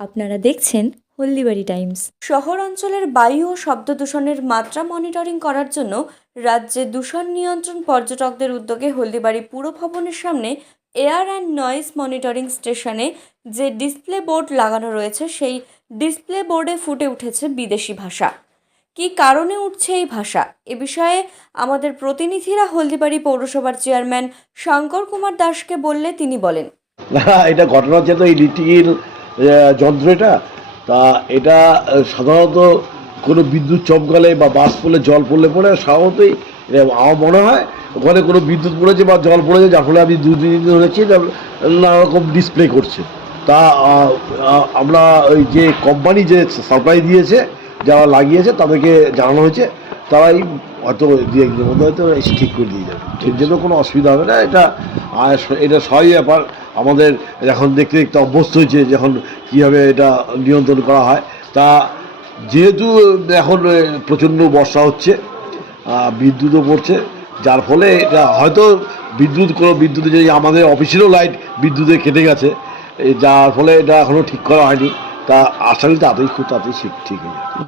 আপনারা দেখছেন হলদিবাড়ি টাইমস। শহর অঞ্চলের বায়ু ও শব্দ দূষণের মাত্রা মনিটরিং করার জন্য রাজ্যে দূষণ নিয়ন্ত্রণ পর্যটকদের উদ্যোগে হলদিবাড়ি পুর ভবনের সামনে এয়ার অ্যান্ড নয়েজ মনিটরিং স্টেশনে যে ডিসপ্লে বোর্ড লাগানো রয়েছে সেই ডিসপ্লে বোর্ডে ফুটে উঠেছে বিদেশি ভাষা। কী কারণে উঠছে এই ভাষা? এ বিষয়ে আমাদের প্রতিনিধিরা হলদিবাড়ি পৌরসভার চেয়ারম্যান শঙ্কর কুমার দাসকে বললে তিনি বলেন। না এটা ঘটনা হচ্ছে তো এই লিটিগির যন্ত্র এটা তা এটা সাধারণত কোনো বিদ্যুৎ চমকালে বা বাস পড়লে জল পড়লে পড়ে স্বাভাবিকই এটা আমার মনে হয়, ওখানে কোনো বিদ্যুৎ পড়েছে বা জল পড়েছে, যার ফলে আমি দু তিন দিন ধরেছি নানা রকম ডিসপ্লে করছে। তা আমরা ওই যে কোম্পানি যে সাপ্লাই দিয়েছে, যারা লাগিয়েছে, তাদেরকে জানানো হয়েছে, তারাই হয়তো দু একদিনের মধ্যে হয়তো ঠিক করে দিয়ে যাবে। এর জন্য কোনো অসুবিধা হবে না, এটা আর এটা সবই ব্যাপার, আমাদের এখন দেখতে দেখতে অভ্যস্ত হয়েছে যখন কীভাবে এটা নিয়ন্ত্রণ করা হয়। তা যেহেতু এখন প্রচণ্ড বর্ষা হচ্ছে বিদ্যুৎও পড়ছে, যার ফলে এটা হয়তো বিদ্যুৎ, কোনো বিদ্যুতে যদি আমাদের অফিসেরও লাইট বিদ্যুতে কেটে গেছে যার ফলে এটা এখনও ঠিক করা হয়নি। তা আশা তাড়াতাড়ি খুব তাড়াতাড়ি ঠিক ঠিক হয়ে যাবে।